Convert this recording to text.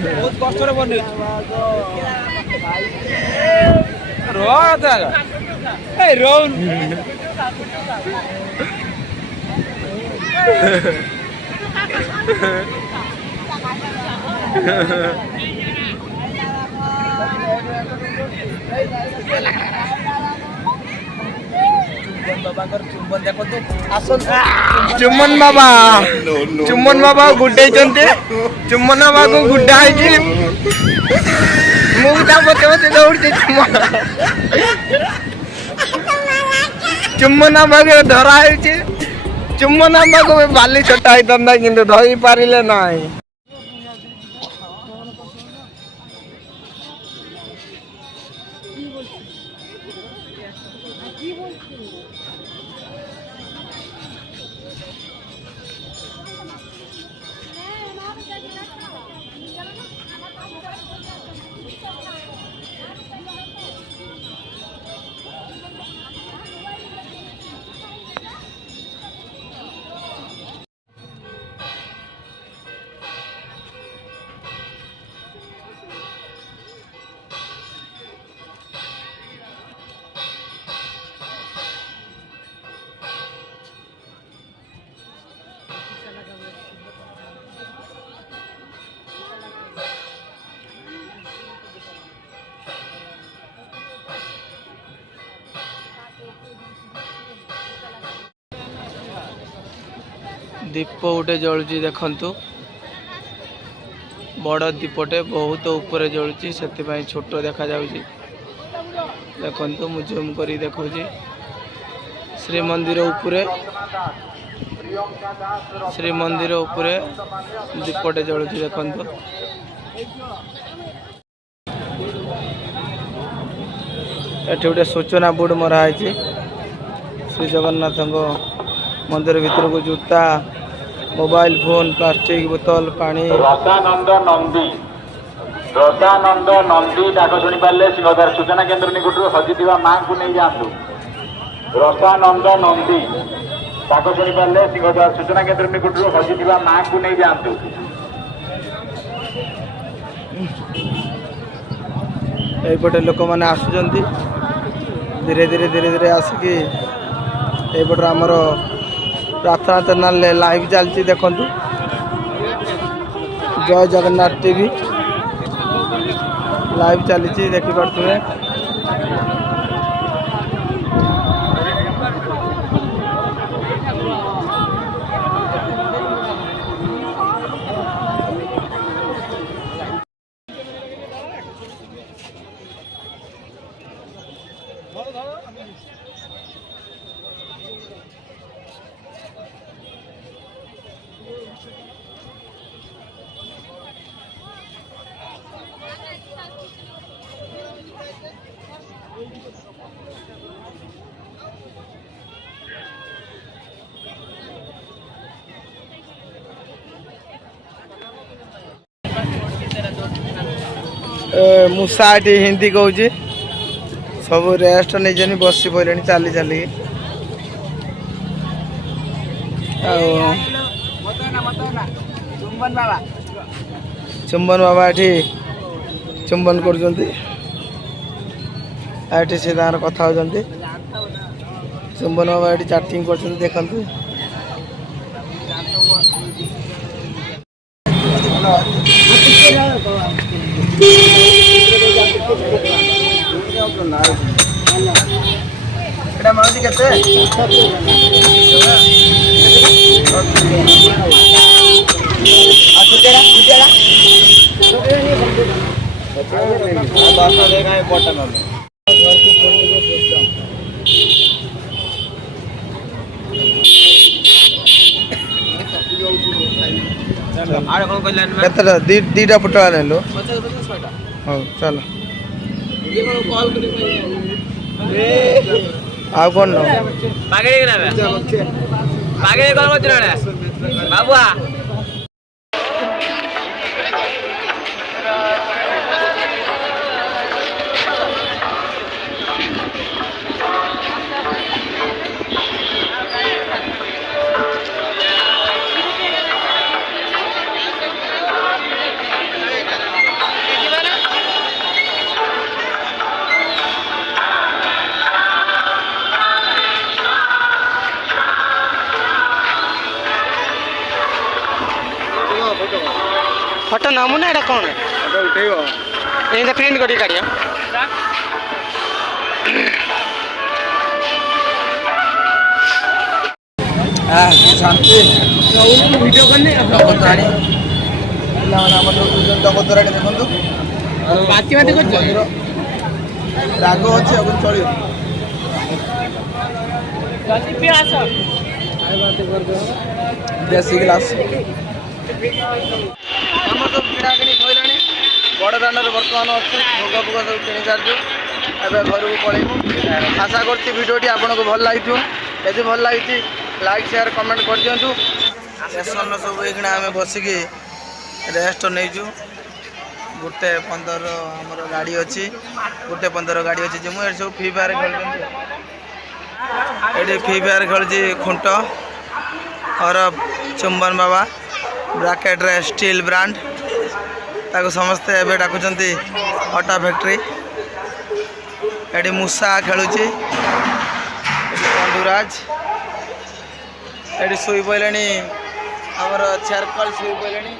बहुत कष्ट बन चुम्बन बाबा गुड्डे चुम्बन बाबा को गुड्डा मुझे मत दौड़ी चुम्बन बाबा को धरा चुम्बन बाबा को बाली छटा होता कि धरी पारे ना। दीप गोटे जलुची देखंतु बड़ दीपटे बहुत ऊपर जलुची से छोट देखा जाउची। देखंतु मु जूम करी देखौची श्रीमंदिर उपरे दीपटे जलुची देखंतु। एठी गोटे सूचना बोर्ड मरा है श्री जगन्नाथ मंदिर भीतर को जूता मोबाइल फोन प्लास्टिक बोतल पानी रसानंद नंदी डाक शुणी पारे सिंहदार सूचना केन्द्र निकट हजि माँ को नहीं जातु। रसानंद नंदी डाक शुणी पारे सिंहदार सूचना केन्द्र निकट हजि माँ को नहीं जातु। यपटे लोक मैंने आसुचंती धीरे धीरे आसिकी यपटे आमर प्रार्थना चैनल लाइव चलती देखंतु जय जगन्नाथ टीवी लाइव चली देखी पारे। मूसा ये हिंदी कहूँ सब रेस्ट नहीं बसी पड़े चली चली चुंबन बाबा ये चुंबन कर से कथा होती चुंबन बाबा ये चैटिंग कर देखु ଏଇଟା ମାଉସୀ କେତେ? କେତେଟା ଦିଟା ପୋଟଳ ନେଲୁ ହଉ ଚାଲ ଆଉ କ'ଣ ନବ ବାବୁଆ ଫଟୋ ନମୁ ନା ଏଇଟା କ'ଣ ଉଠେଇବ ଏଇଟା ପ୍ରିଣ୍ଟ କରିକି କାଢ଼ିବ ଶାନ୍ତି ଭିଡ଼ିଓ କରିନି ପିଲାମାନେ ଆମର ଜଗତରାଣୀ ଦେଖନ୍ତୁ ରାଗ ଅଛି ଆଉ ଚଳିବ ଦେଶୀ ଗ୍ଲାସ ଆମର ସବୁ କିଣାକିଣି ସରିଲାଣି ବଡ଼ ଦାଣ୍ଡରେ ବର୍ତ୍ତମାନ ଅଛୁ ଭୋଗ ଫୋଗ ସବୁ କିଣି ସାରିଛୁ ଏବେ ଘରକୁ ପଳେଇବୁ ଆଶା କରୁଛି ଭିଡ଼ିଓଟି ଆପଣଙ୍କୁ ଭଲ ଲାଗିଥିବ ଯଦି ଭଲ ଲାଗିଛି ଲାଇକ୍ ସେୟାର କମେଣ୍ଟ କରିଦିଅନ୍ତୁ ଷ୍ଟେସନ୍ର ସବୁ ଏଇଖିଣା ଆମେ ବସିକି ରେଷ୍ଟ ନେଇଛୁ 1:15 ଆମର ଗାଡ଼ି ଅଛି 1:15 ଗାଡ଼ି ଅଛି ଯେ ମୁଁ ଏଠି ସବୁ ଫ୍ରି ଫାୟାର ଖେଳୁଛନ୍ତି ଏଠି ଫ୍ରି ଫାୟାର ଖେଳୁଛି ଖୁଣ୍ଟ ହରଫ ଚୁମ୍ବନ ବାବା ବ୍ରାକେଟ୍ରେ ଷ୍ଟିଲ୍ ବ୍ରାଣ୍ଡ ତାକୁ ସମସ୍ତେ ଏବେ ଡାକୁଛନ୍ତି ଅଟା ଫ୍ୟାକ୍ଟ୍ରି ଏଠି ମୂଷା ଖେଳୁଛି ପଣ୍ଡୁରାଜ ଏଠି ଶୋଇ ପଡ଼ିଲେଣି ଆମର ଚାରକଲ ଶୋଇ ପଡ଼ିଲେଣି